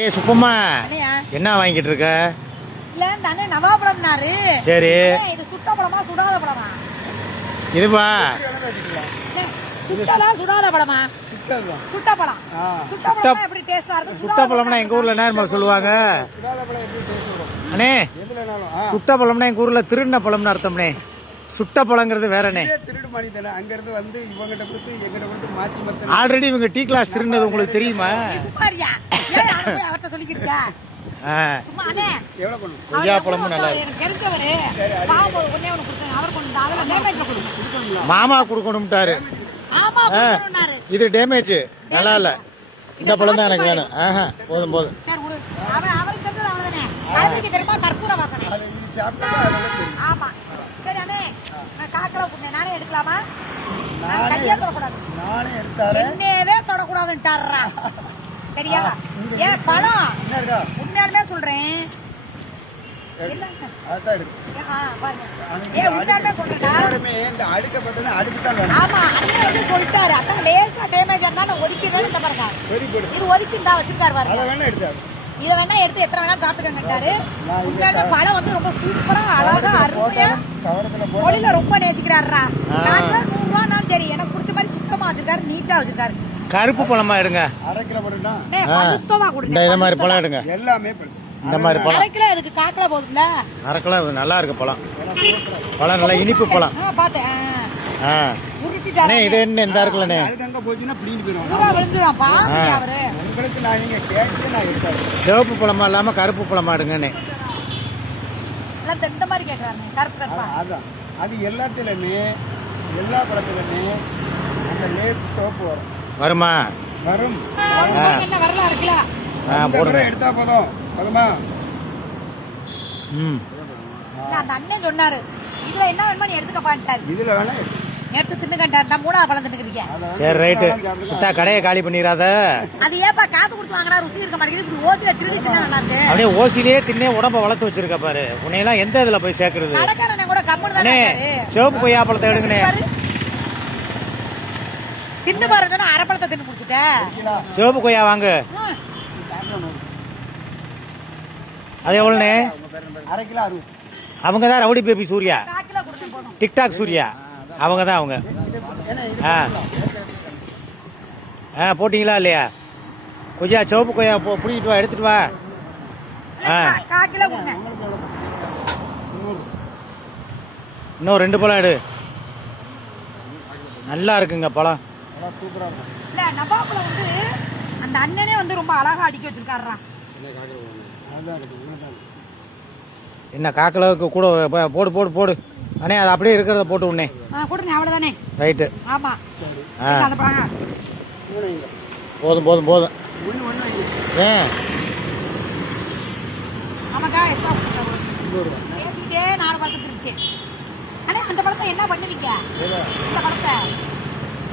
ஏய் சுப்பம்மா, என்ன வாங்கிட்டு இருக்க? இல்ல நானே நவாபழம்னாரு. சரி, இது சுட்ட பழமா சுடாத பழமா? இதுவா சுட்டலாம் சுடாத பழமா? சுட்ட பழம். சுட்ட பழம் எப்படி டேஸ்டா இருக்கு? சுட்ட பழம்னா எங்க ஊர்ல என்ன சொல்லுவாங்க அண்ணே? சுட்ட பழம்னா எங்க ஊர்ல திருண்ண பழம்னு அர்த்தம்னே. சுட்ட பழங்கிறது வேறனே. ஆல்ரெடி இவங்க டீ கிளாஸ் திருண்ணது உங்களுக்கு தெரியுமா? கொய்யா பழமும் நல்லா மாமா கொடுக்கணும்ட்டாரு. இது டேமேஜ் நல்லா இல்ல. இந்த பழம் தான் எனக்கு வேணும். போதும் போதும். தொடக்கூடாதுன்ட்டாரா? சரியா? ஏன் பழம் உண்மையாலுமே சொல்றேன். சொல்லிட்டாரு அதான் லேசா டேமேஜ் இருந்தா ஒதுக்கிடுவேன். இந்த பாருங்க, இது ஒதுக்கி இருந்தா வச்சிருக்காரு பாருங்க. இதை வேணா எடுத்து எத்தனை வேணா சாப்பிட்டுக்காரு. உண்மையாலுமே பழம் வந்து ரொம்ப சூப்பரா அழகா அருமையா மொழியில ரொம்ப நேசிக்கிறாரா. 100 ரூபானாலும் சரி எனக்கு பிடிச்ச மாதிரி சுத்தமா வச்சிருக்காரு, நீட்டா வச்சிருக்காரு. கருப்பு பழமா எடுங்க. அரை கிலோ போடுங்க. இந்த மாதிரி பழம் எடுங்க. எல்லாமே இந்த மாதிரி பழம். அரை கிலோ இதுக்கு காக்கல போகுதுல. அரை கிலோ நல்லா இருக்கு பழம். பழம் நல்லா இனிப்பு பழம். பாத்தேன். அண்ணே இது என்ன இந்த இருக்குலண்ணே? சிவப்பு பழமா இல்லாம கருப்பு பழமா எடுங்கண்ணே. இந்த மாதிரி கேக்குறானே கருப்பு கருப்பா. அது எல்லாத்துலயுமே எல்லா பழத்துலயுமே அந்த லேஸ் சோப்பு வரும். வருமா? வரும். என்ன வரல இருக்குல. போடுங்க. எடுத்தா போதும். போதுமா? அந்த அண்ணன் சொன்னாரு இதுல என்ன வேணுமோ நீ எடுத்துக்கப்பான்ட்டாரு. இதுல வேணா எடுத்து தின்னுக்கண்டார். நான் 3ஆவது பழம் தின்னுக்கிறீங்க. சரி ரைட்டு. குட்டா கடையை காலி பண்ணிராத. அது ஏப்பா காசு கொடுத்து வாங்குறா ருசி இருக்க மாட்டேங்குது. இப்படி ஓசில திருடி தின்னா நல்லா இருக்கு. அப்படியே ஓசிலே தின்னே உடம்ப வளர்த்து வச்சிருக்க பாரு. உன்னையெல்லாம் எந்த இதுல போய் சேர்க்கறது? கடைக்காரனே கூட கம்முன்னு தான் இருக்காரு. சிவப்பு கொய்யா பழத்தை எடுங்கனே. தின்னு பாருங்க, நான் அரை பழத்தை தின்னு குடிச்சிட்டேன். சிவப்பு கொய்யா வாங்க. அது எவ்வளோண்ணே? அரை கிலோ 60. அவங்க தான் rowdy baby Surya, TikTok Surya. அவங்க தான் அவங்க. போட்டிங்களா இல்லையா? கொய்யா சிவப்பு கொய்யா பிடிக்கிட்டு வா, எடுத்துட்டு வா. இன்னும் 2 பழம் எடு. நல்லா இருக்குங்க பழம். இல்ல நவாப்பழம் வந்து அந்த அண்ணனே வந்து ரொம்ப அழகா அடுக்கி வச்சிருக்காருடா. என்ன காக்கலவுக்கு கூட போடு போடு போடு அண்ணே. அது அப்படியே இருக்கிறத போட்டு உடனே போடுங்க. அவ்வளவுதானே? ரைட்டு. ஆமா. போதும் போதும் போதும். ஏன் பேசிக்கிட்டே 4 பழத்துக்கு இருக்கு. ஆனா அந்த பழத்தை என்ன பண்ணுவீங்க? இந்த பழத்தை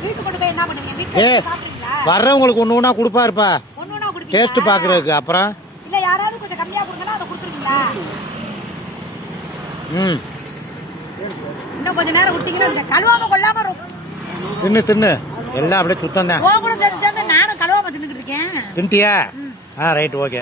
வீட்டுக்கு கொண்டு போய் என்ன பண்ணுவீங்க? வீட்டுல சாப்பிடுவீங்களா? வர்றவங்களுக்கு ஒண்ணு ஒண்ணா கொடுப்பா இருப்பா. ஒண்ணு ஒண்ணா கொடுப்பீங்க டேஸ்ட் பாக்குறதுக்கு. அப்புறம் இல்ல யாராவது கொஞ்சம் கம்மியா கொடுங்கன்னா அதை கொடுத்துருவீங்களா? இன்னும் கொஞ்ச நேரம் விட்டீங்கன்னா கழுவாம கொள்ளாம தின்னு தின்னு எல்லாம் அப்படியே சுத்தம் தான். கூட சேர்ந்து நானும் கழுவாம தின்னுக்கிட்டு இருக்கேன். தின்ட்டியா? Right okay.